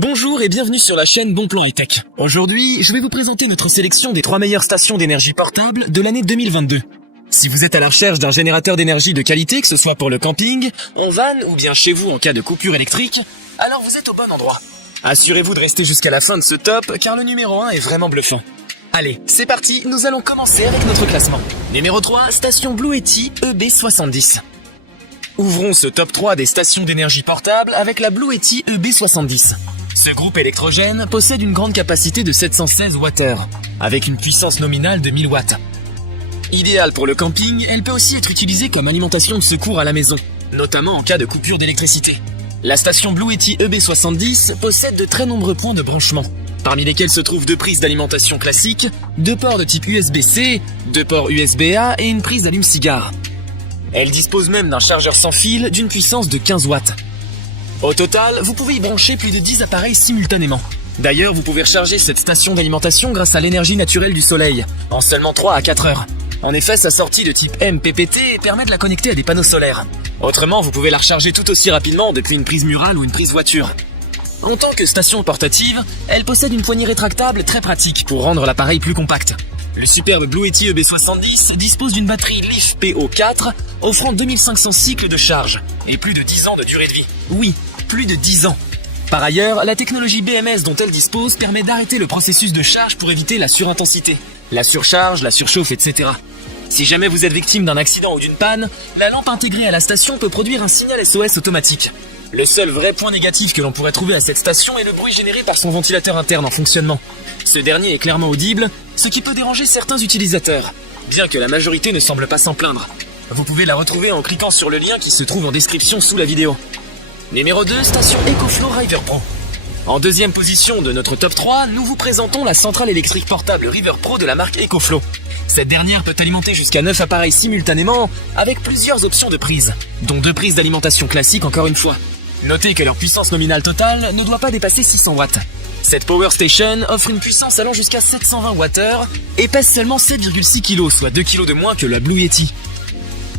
Bonjour et bienvenue sur la chaîne Bon Plan High-Tech. Aujourd'hui, je vais vous présenter notre sélection des 3 meilleures stations d'énergie portable de l'année 2022. Si vous êtes à la recherche d'un générateur d'énergie de qualité, que ce soit pour le camping, en van ou bien chez vous en cas de coupure électrique, alors vous êtes au bon endroit. Assurez-vous de rester jusqu'à la fin de ce top car le numéro 1 est vraiment bluffant. Allez, c'est parti, nous allons commencer avec notre classement. Numéro 3, station Blue Yeti EB70. Ouvrons ce top 3 des stations d'énergie portable avec la Blue Yeti EB70. Ce groupe électrogène possède une grande capacité de 716 Wh, avec une puissance nominale de 1000 watts. Idéale pour le camping, elle peut aussi être utilisée comme alimentation de secours à la maison, notamment en cas de coupure d'électricité. La station Blue Yeti EB70 possède de très nombreux points de branchement, parmi lesquels se trouvent 2 prises d'alimentation classiques, 2 ports de type USB-C, 2 ports USB-A et une prise d'allume-cigare. Elle dispose même d'un chargeur sans fil d'une puissance de 15 watts. Au total, vous pouvez y brancher plus de 10 appareils simultanément. D'ailleurs, vous pouvez recharger cette station d'alimentation grâce à l'énergie naturelle du soleil, en seulement 3 à 4 heures. En effet, sa sortie de type MPPT permet de la connecter à des panneaux solaires. Autrement, vous pouvez la recharger tout aussi rapidement depuis une prise murale ou une prise voiture. En tant que station portative, elle possède une poignée rétractable très pratique pour rendre l'appareil plus compact. Le superbe Blue Yeti EB70 dispose d'une batterie LiFe PO4 offrant 2500 cycles de charge et plus de 10 ans de durée de vie. Oui, plus de 10 ans. Par ailleurs, la technologie BMS dont elle dispose permet d'arrêter le processus de charge pour éviter la surintensité, la surcharge, la surchauffe, etc. Si jamais vous êtes victime d'un accident ou d'une panne, la lampe intégrée à la station peut produire un signal SOS automatique. Le seul vrai point négatif que l'on pourrait trouver à cette station est le bruit généré par son ventilateur interne en fonctionnement. Ce dernier est clairement audible, ce qui peut déranger certains utilisateurs, bien que la majorité ne semble pas s'en plaindre. Vous pouvez la retrouver en cliquant sur le lien qui se trouve en description sous la vidéo. Numéro 2, station EcoFlow River Pro. En deuxième position de notre top 3, nous vous présentons la centrale électrique portable River Pro de la marque EcoFlow. Cette dernière peut alimenter jusqu'à 9 appareils simultanément, avec plusieurs options de prise, dont 2 prises d'alimentation classiques encore une fois. Notez que leur puissance nominale totale ne doit pas dépasser 600 watts. Cette Power Station offre une puissance allant jusqu'à 720 Wh et pèse seulement 7,6 kg, soit 2 kg de moins que la Blue Yeti.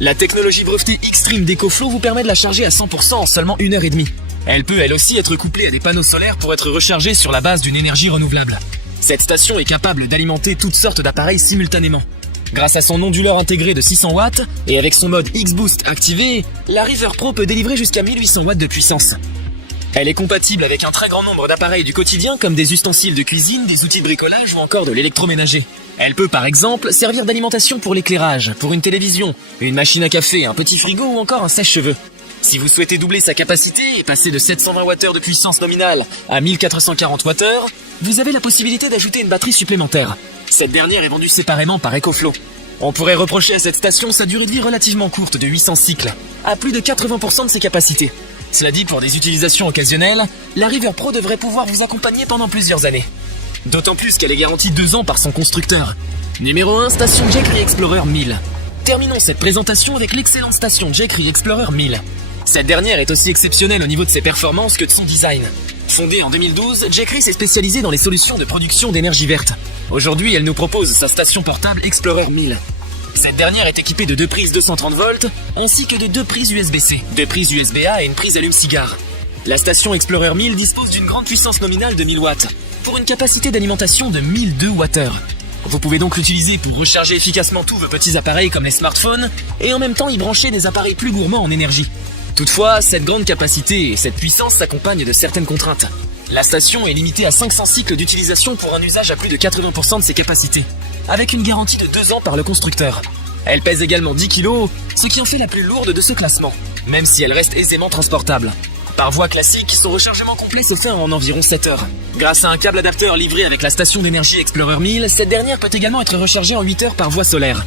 La technologie brevetée Xtreme d'EcoFlow vous permet de la charger à 100% en seulement 1h30. Elle peut elle aussi être couplée à des panneaux solaires pour être rechargée sur la base d'une énergie renouvelable. Cette station est capable d'alimenter toutes sortes d'appareils simultanément. Grâce à son onduleur intégré de 600 watts et avec son mode X-Boost activé, la River Pro peut délivrer jusqu'à 1800 watts de puissance. Elle est compatible avec un très grand nombre d'appareils du quotidien comme des ustensiles de cuisine, des outils de bricolage ou encore de l'électroménager. Elle peut par exemple servir d'alimentation pour l'éclairage, pour une télévision, une machine à café, un petit frigo ou encore un sèche-cheveux. Si vous souhaitez doubler sa capacité et passer de 720 Wh de puissance nominale à 1440 Wh, vous avez la possibilité d'ajouter une batterie supplémentaire. Cette dernière est vendue séparément par EcoFlow. On pourrait reprocher à cette station sa durée de vie relativement courte de 800 cycles, à plus de 80% de ses capacités. Cela dit, pour des utilisations occasionnelles, la River Pro devrait pouvoir vous accompagner pendant plusieurs années. D'autant plus qu'elle est garantie 2 ans par son constructeur. Numéro 1, station Jackery Explorer 1000. Terminons cette présentation avec l'excellente station Jackery Explorer 1000. Cette dernière est aussi exceptionnelle au niveau de ses performances que de son design. Fondée en 2012, Jackery s'est spécialisée dans les solutions de production d'énergie verte. Aujourd'hui, elle nous propose sa station portable Explorer 1000. Cette dernière est équipée de 2 prises 230 volts ainsi que de 2 prises USB-C, 2 prises USB-A et une prise allume-cigare. La station Explorer 1000 dispose d'une grande puissance nominale de 1000 watts pour une capacité d'alimentation de 1002 Wh. Vous pouvez donc l'utiliser pour recharger efficacement tous vos petits appareils comme les smartphones et en même temps y brancher des appareils plus gourmands en énergie. Toutefois, cette grande capacité et cette puissance s'accompagnent de certaines contraintes. La station est limitée à 500 cycles d'utilisation pour un usage à plus de 80% de ses capacités, avec une garantie de 2 ans par le constructeur. Elle pèse également 10 kg, ce qui en fait la plus lourde de ce classement, même si elle reste aisément transportable. Par voie classique, son rechargement complet se fait en environ 7 heures. Grâce à un câble adapteur livré avec la station d'énergie Explorer 1000, cette dernière peut également être rechargée en 8 heures par voie solaire.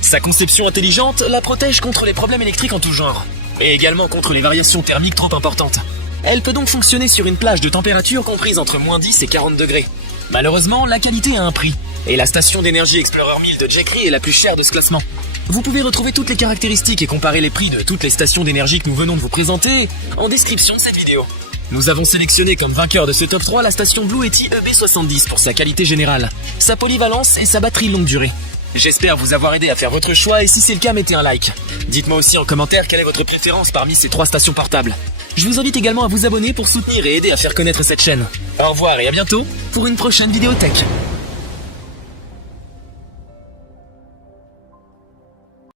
Sa conception intelligente la protège contre les problèmes électriques en tout genre, et également contre les variations thermiques trop importantes. Elle peut donc fonctionner sur une plage de température comprise entre -10 et 40 degrés. Malheureusement, la qualité a un prix, et la station d'énergie Explorer 1000 de Jackery est la plus chère de ce classement. Vous pouvez retrouver toutes les caractéristiques et comparer les prix de toutes les stations d'énergie que nous venons de vous présenter en description de cette vidéo. Nous avons sélectionné comme vainqueur de ce top 3 la station Blue Yeti EB70 pour sa qualité générale, sa polyvalence et sa batterie longue durée. J'espère vous avoir aidé à faire votre choix et si c'est le cas, mettez un like. Dites-moi aussi en commentaire quelle est votre préférence parmi ces 3 stations portables. Je vous invite également à vous abonner pour soutenir et aider à faire connaître cette chaîne. Au revoir et à bientôt pour une prochaine vidéo tech.